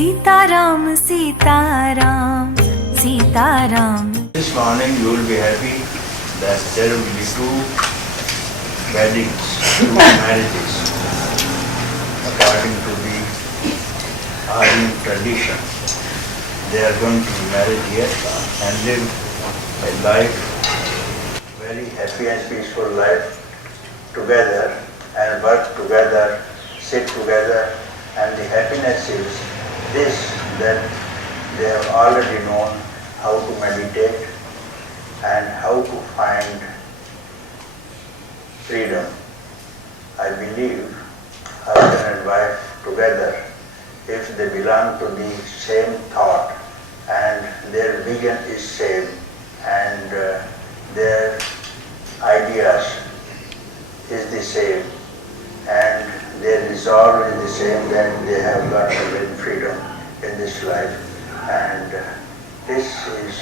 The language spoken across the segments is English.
Sitaram Sitaram Sitaram. This morning you will be happy that there will be two weddings, two marriages according to the Aryan tradition. They are going to be married here and live a life, very happy and peaceful life together and work together, sit together, and the happiness is this, that they have already known how to meditate and how to find freedom. I believe husband and wife together, if they belong to the same thought and their vision is same and their ideas is the same and their resolve is the same, then they have got to win freedom in this life. And this is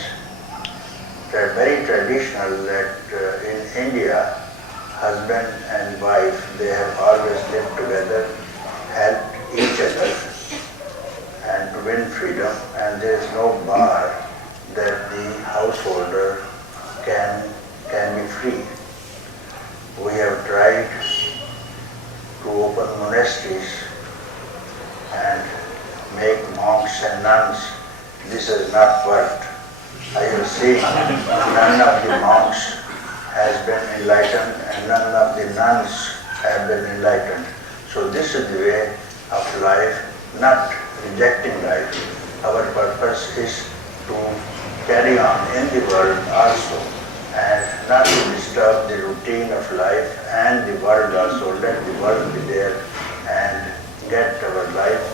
very traditional that in India, husband and wife, they have always lived together, helped each other and to win freedom, and there is no bar that the householder can be free. We have tried to open monasteries and make monks and nuns. This has not worked. I have seen none of the monks has been enlightened and none of the nuns have been enlightened. So this is the way of life, not rejecting life. Our purpose is to carry on in the world also and not to disturb the routine of life and the world also. Let the world be there and get our life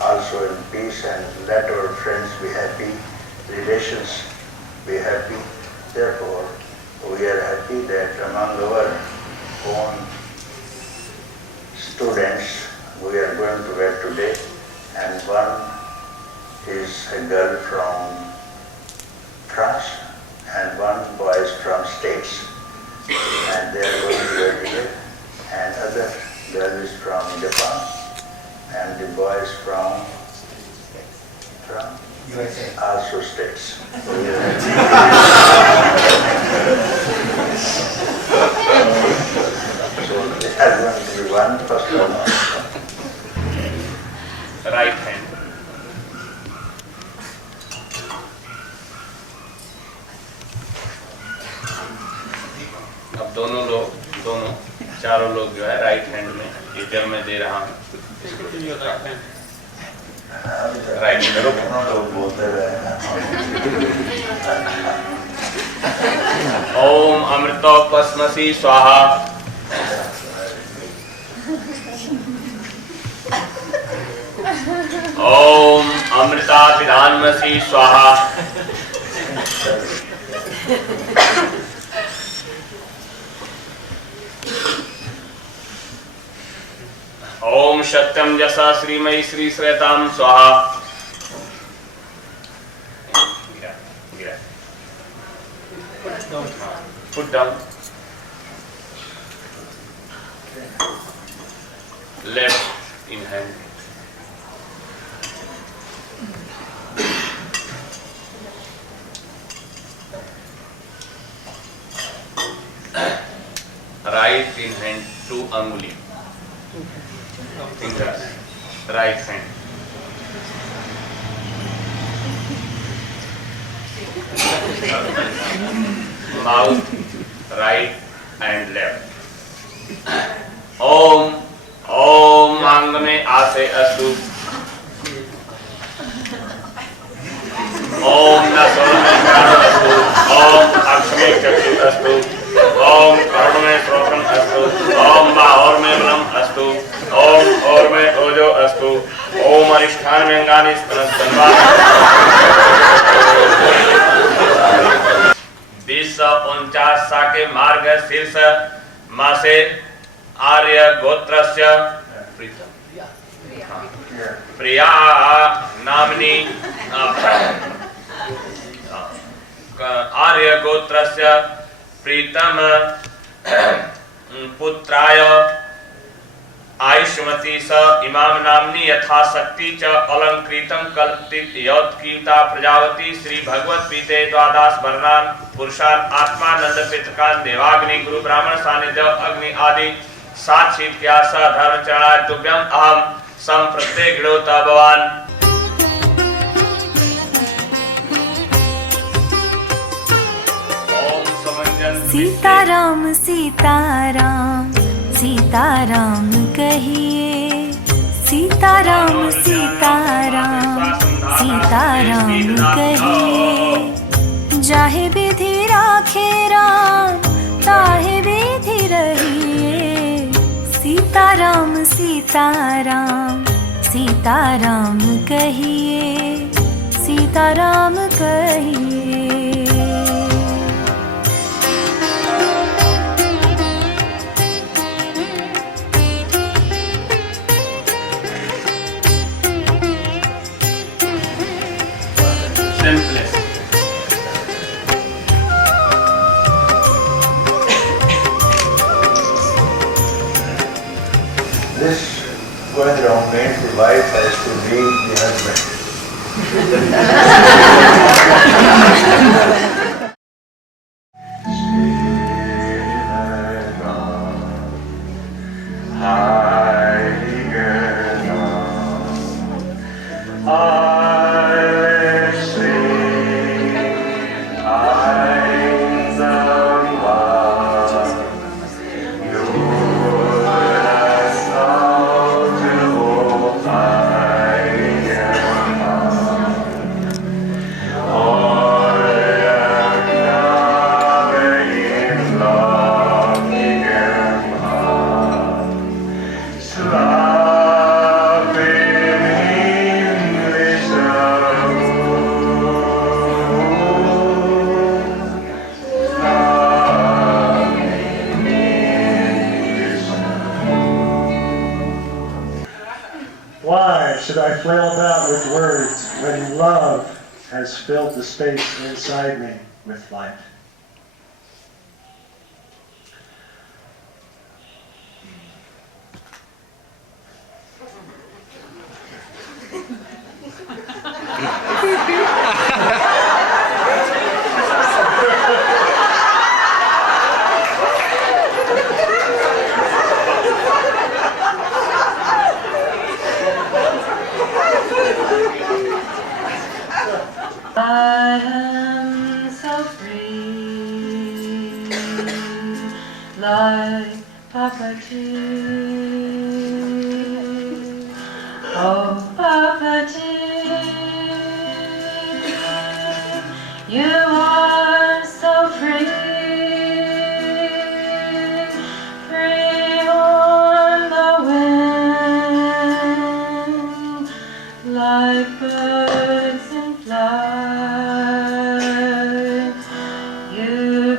also in peace, and let our friends be happy, relations be happy. Therefore, we are happy that among our own students we are going to wed today, and one is a girl from France and one boy is from States, and they are going to wed today, and other girl is from Japan and the boy is from USA. Also States. So they are going to be one first one. Right hand. अब दोनों चारों लोग जो है right hand में ये जब मैं दे रहा हूँ राइट करो लोग बोलते रहे। ओम अमृतो पस्मसी स्वाहा ओम अमृता पिधानमसी स्वाहा ओम सत्यम जसा श्रीमयी श्री श्रेताम स्वाहा Put down. Left in hand. Right in hand, 2 anguli. Fingers. Right hand. Mouth, right and left. Om, Om अंग में आसे अस्तु. Om नसों में प्राण अस्तु. Om अक्ष में चक्षु अस्तु. Om कर्ण में श्रोत्रम अस्तु. Om बाहोर में बलम अस्तु. Om और में ओजो अस्तु. Om अरिष्ठान में अंगानि स्तनवा. 249 के मार्ग शीर्ष मासे आर्य गोत्रस्य प्रिया नामनी आर्य गोत्रस्य प्रीतम पुत्राय आयुष्मती स इमाम नामनी यथाशक्ति च अलंकृतं कल्पित यौत्कीता प्रजावती श्री भगवत पीते द्वादश वर्णान पुरुषान आत्मानंद पितकान देवाग्नि गुरु ब्राह्मण सानिध्य अग्नि आदि साक्षी ज्ञास धर्म चरणाय तुभ्यम अहम संप्रत्यय गृहोता भवान। सीताराम सीताराम सीताराम कहिए, सीताराम सीताराम सीताराम कहिए। जाहे विधि राखे राम ताहे विधि रहिए। सीताराम सीताराम सीताराम कहिए, सीताराम कहिए। This going wrong means the wife has to leave the husband. Why should I flail about with words when love has filled the space inside me with light? I am so free, like Papaji. Oh, Papaji, you are so free, free on the wind, like birds in flight. You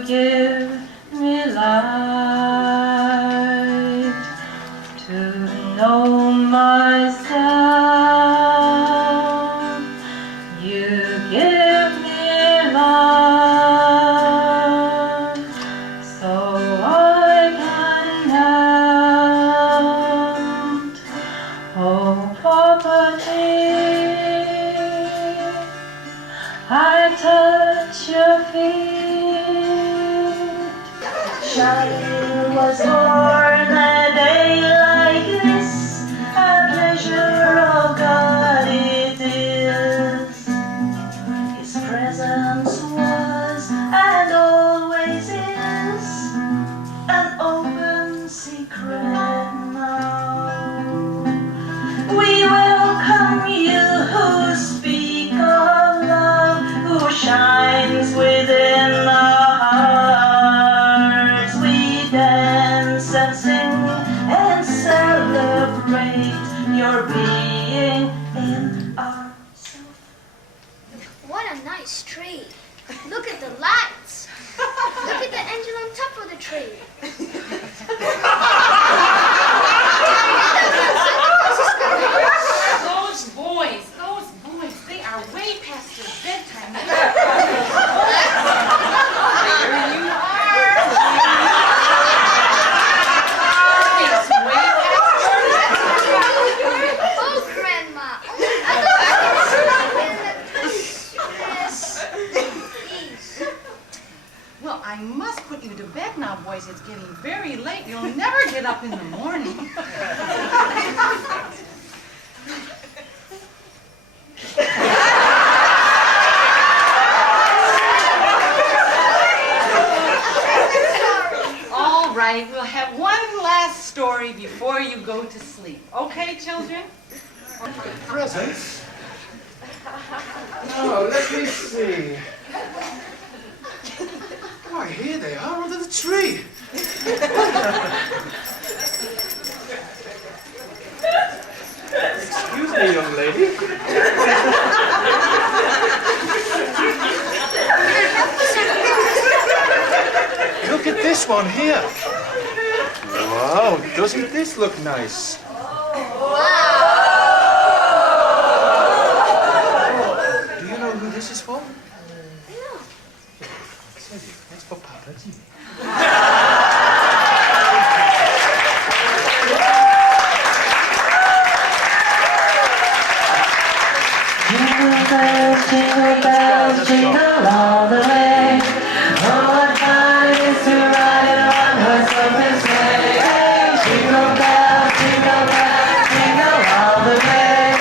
give me light to know myself. You give me love so I can melt. Oh, Papaji, I touch your feet. Child was born a day like this, a pleasure of God it is. His presence was and always is an open secret now. We welcome you who speak of love, who shines within our hearts. We dance and sing and celebrate your being in ourselves. What a nice tree. Look at the lights. Look at the angel on top of the tree. Those boys, they are way past their bedtime. There you are. very late. You'll never get up in the morning. All right, we'll have one last story before you go to sleep. Okay, children? Presents? Oh, let me see. Why, here they are under the tree. Excuse me, young lady. Look at this one here. Wow, doesn't this look nice? Do you know who this is for? No. It's for Papaji. Jingle bells, jingle all the way. Oh, what fun it is to ride in a one-horse open sleigh. Hey, jingle bells, jingle all the way.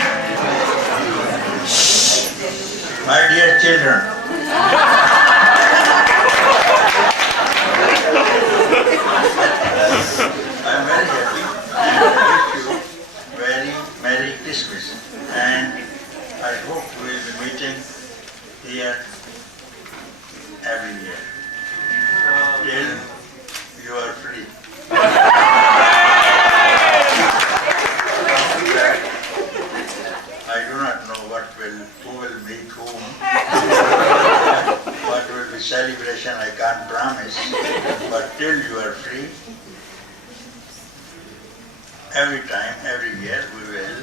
My dear children, I am very happy to wish you very Merry Christmas, and I hope we will be meeting here every year till you are free. I do not know who will meet whom. What will be celebration, I can't promise. But till you are free, every time, every year, we will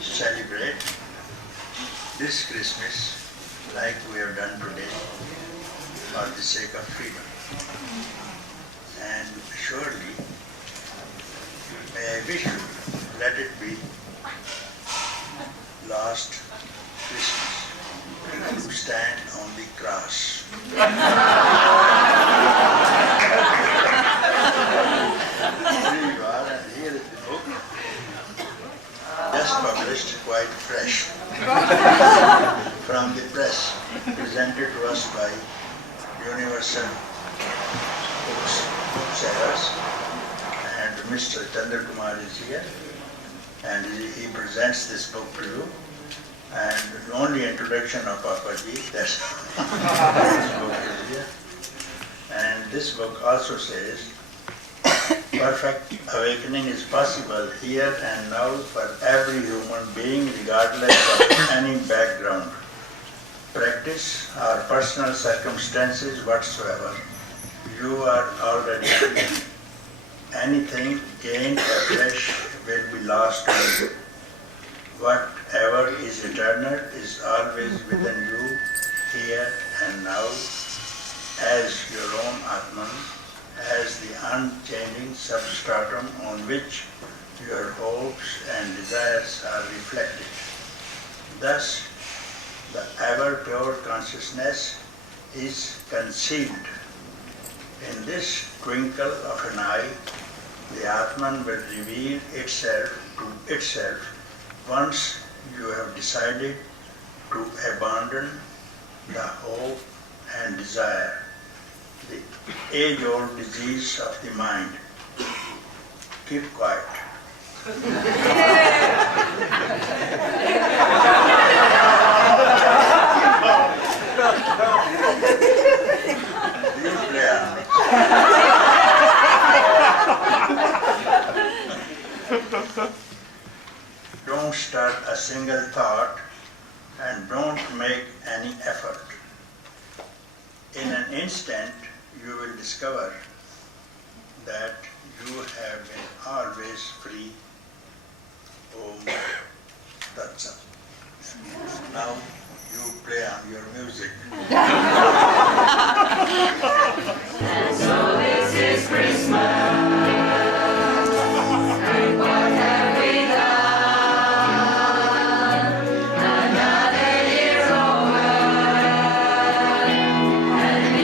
celebrate this Christmas like we have done today for the sake of freedom. And surely, may I wish you, let it be last Christmas to stand on the cross. Here you are, and here is the book, just published, quite fresh, from the press, presented to us by Universal Booksellers. And Mr. Chandra Kumar is here, and he presents this book to you. And the only introduction of Papaji, that's this book is here. And this book also says, perfect awakening is possible here and now for every human being, regardless of any background, practice, or personal circumstances whatsoever. You are already free. Anything gained or fresh will be lost to you. Whatever is eternal is always within you, here and now, as your own Atman, as the unchanging substratum on which your hopes and desires are reflected. Thus, the ever-pure consciousness is concealed. In this twinkle of an eye, the Atman will reveal itself to itself once you have decided to abandon the hope and desire, the age-old disease of the mind. Keep quiet. You play on me. Don't start a single thought and don't make any effort. In an instant, you will discover that you have been always free. Om Satsang. Now you play on your music. And so this is Christmas. And what have we done? Another year over. And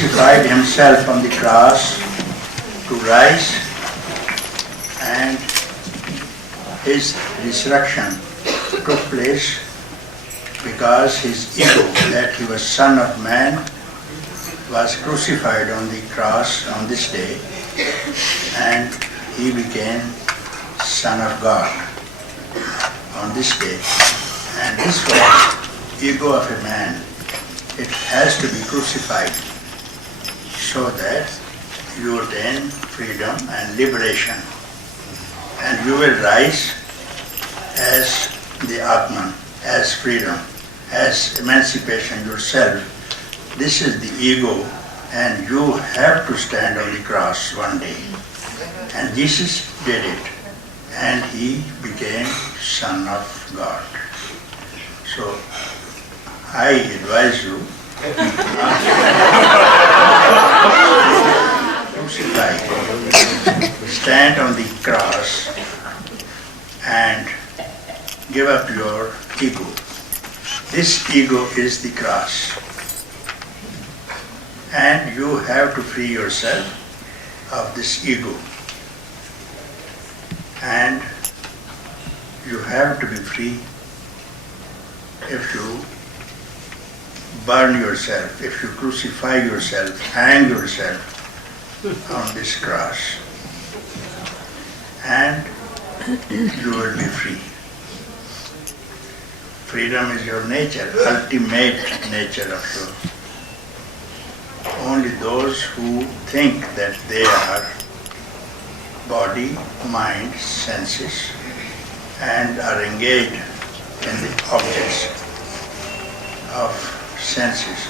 crucified himself on the cross to rise, and his resurrection took place because his ego, that he was Son of Man, was crucified on the cross on this day, and he became Son of God on this day. And this was ego of a man. It has to be crucified so that you attain freedom and liberation. And you will rise as the Atman, as freedom, as emancipation yourself. This is the ego, and you have to stand on the cross one day. And Jesus did it, and he became Son of God. So I advise you, crucify, stand on the cross and give up your ego. This ego is the cross. And you have to free yourself of this ego. And you have to be free if you burn yourself, if you crucify yourself, hang yourself on this cross. And you will be free. Freedom is your nature, ultimate nature of you. Only those who think that they are body, mind, senses, and are engaged in the objects of senses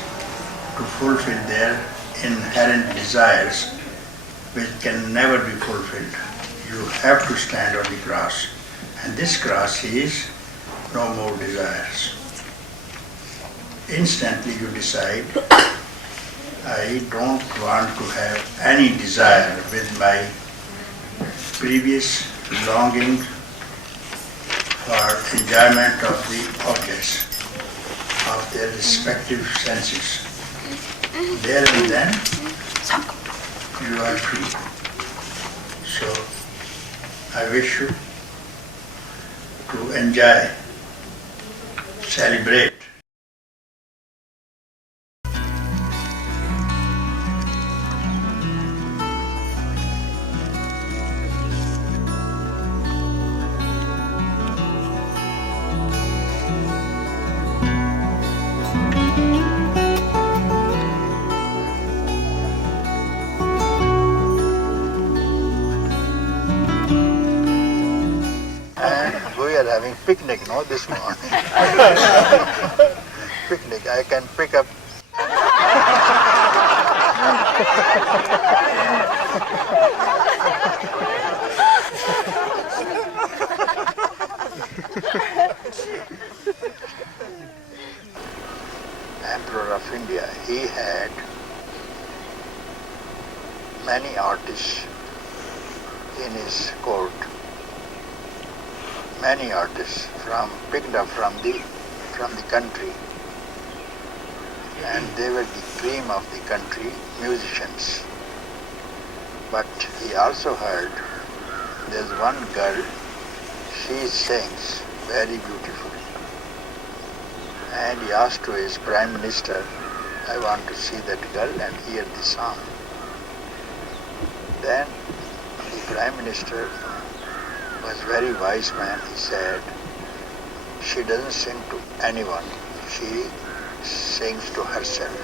to fulfill their inherent desires, which can never be fulfilled. You have to stand on the cross, and this cross is no more desires. Instantly you decide, I don't want to have any desire with my previous longing for enjoyment of the objects of their respective senses. There and then you are free. So I wish you to enjoy, celebrate. We are having picnic, no, this morning. Picnic, I can pick up. Emperor of India, he had many artists in his court. Many artists picked up from the country, and they were the cream of the country, musicians. But he also heard there's one girl, she sings very beautifully. And he asked to his Prime Minister, I want to see that girl and hear the song. Then the Prime Minister was a very wise man. He said, she doesn't sing to anyone, she sings to herself.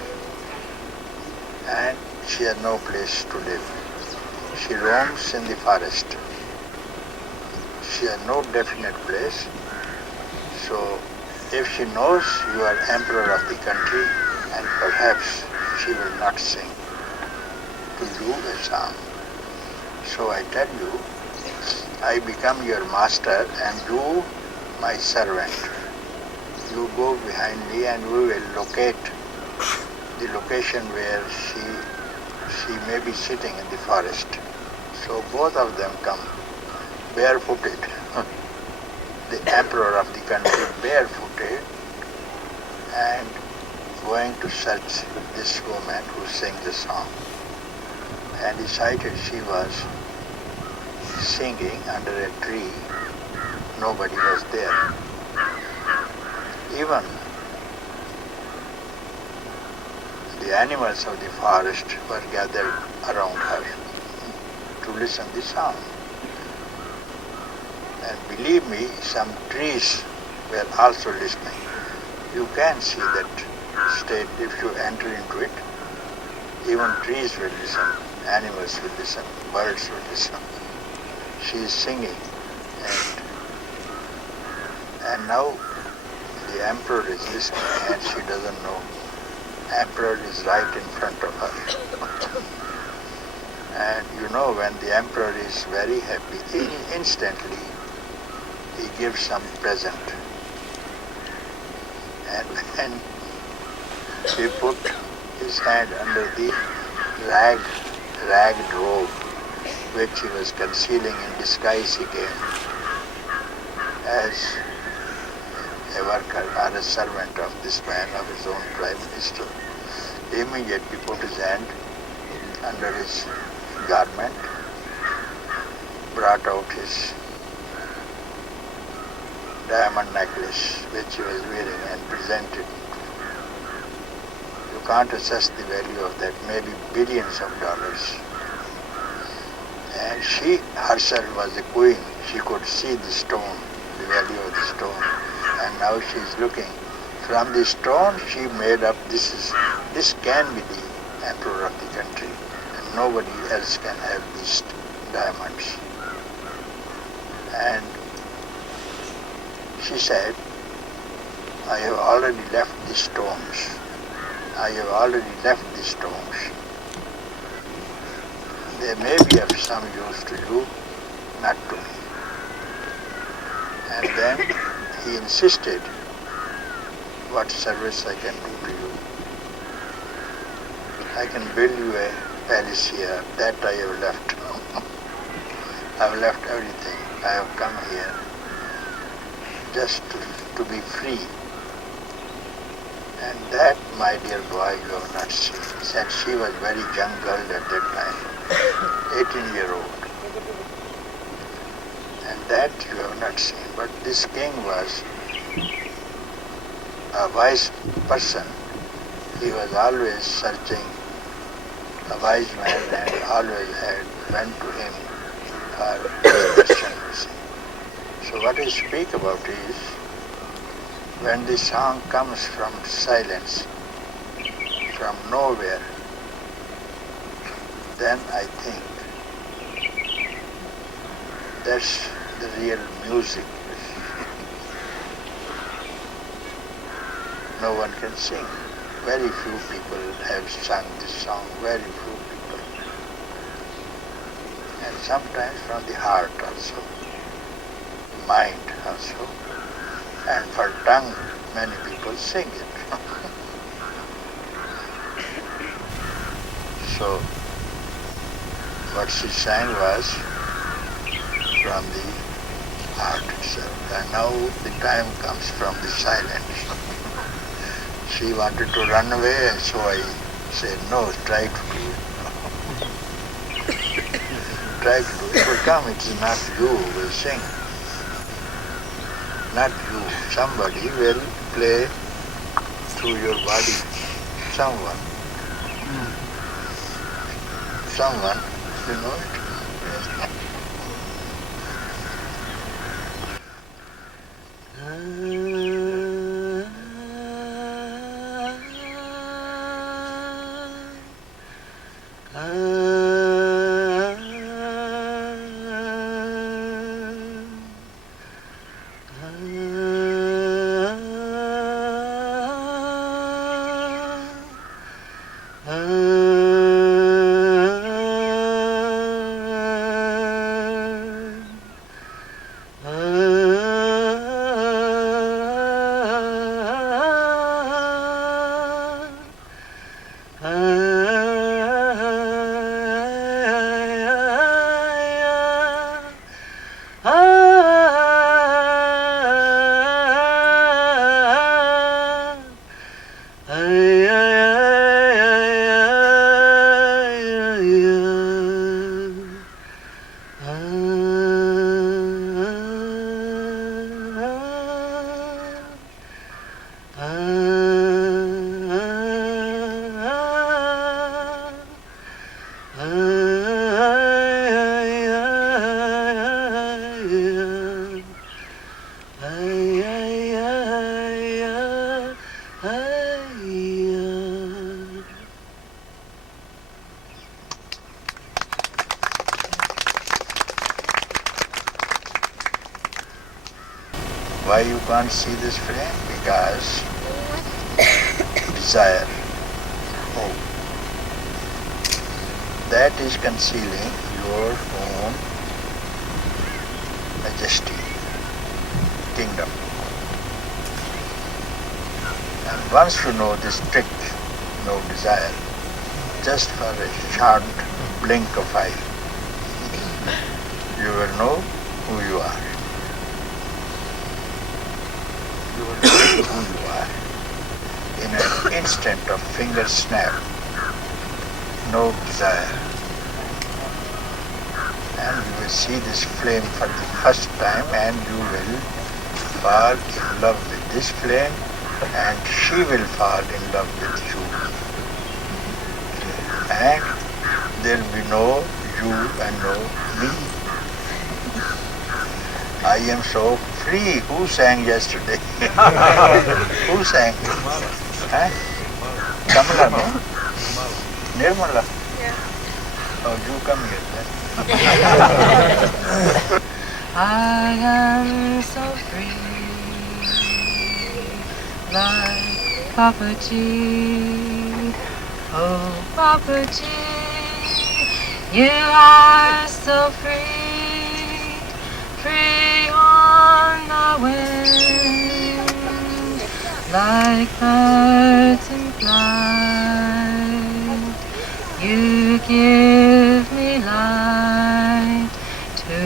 And she has no place to live. She roams in the forest. She has no definite place. So if she knows you are emperor of the country, and perhaps she will not sing to you a song. So I tell you, I become your master and you my servant. You go behind me and we will locate the location where she may be sitting in the forest. So both of them come barefooted. The emperor of the country barefooted, and going to search this woman who sang the song, and decided she was singing under a tree. Nobody was there. Even the animals of the forest were gathered around her to listen to the song. And believe me, some trees were also listening. You can see that state if you enter into it. Even trees will listen, animals will listen, birds will listen. She is singing, and now the emperor is listening and she doesn't know. Emperor is right in front of her. And you know, when the emperor is very happy, instantly he gives some present. And when he put his hand under the ragged robe which he was concealing in disguise, he came as a worker or a servant of this man, of his own prime minister. He immediately put his hand under his garment, brought out his diamond necklace which he was wearing and presented. You can't assess the value of that, maybe billions of dollars. And she herself was a queen. She could see the stone, the value of the stone. And now she is looking. From the stone she made up, this can be the emperor of the country. And nobody else can have these diamonds. And she said, I have already left the stones. I have already left the stones. They may be of some use to you, not to me. And then he insisted, what service I can do to you. I can build you a palace here. That I have left. I have left everything. I have come here just to be free. And that, my dear boy, you have not seen. And she was very young girl at that time, 18-year-old. And that you have not seen. But this king was a wise person. He was always searching, a wise man, and always went to him for question. So what I speak about is, when the song comes from silence, from nowhere, then I think that's the real music. No one can sing. Very few people have sung this song, very few people. And sometimes from the heart also, mind also. And for tongue, many people sing it. So, what she sang was from the heart itself. And now the time comes from the silence. She wanted to run away, and so I said, no, try to do it. Try to do it. It will come, it is not you who will sing. Not you. Somebody will play through your body. Someone. Someone, you know it. Why you can't see this flame? Because desire, hope, that is concealing your own majesty, kingdom. And once you know this trick, no desire, just for a short blink of eye, you will know who you are. You will know who you are. In an instant of finger snap, no desire. And you will see this flame for the first time and you will fall in love with this flame and she will fall in love with you. And there will be no you and no me. I am so free. Who sang yesterday? Who sang? Huh? Kamala, no? Nirmala? Yeah. Oh, you come here then. I am so free, like Papaji. Oh, Papaji, you are so free, free on the wind, like birds in flight. You give me light to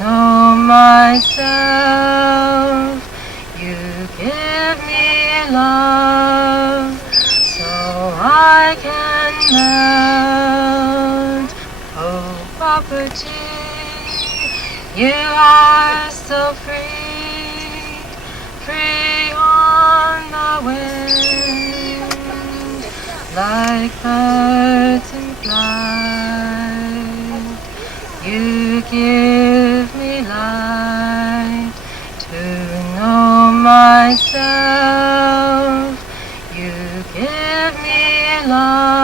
know myself. You give me love so I can melt. Oh, Papaji, you are so free, free on the wind, like birds in flight. You give me light to know myself. You give me love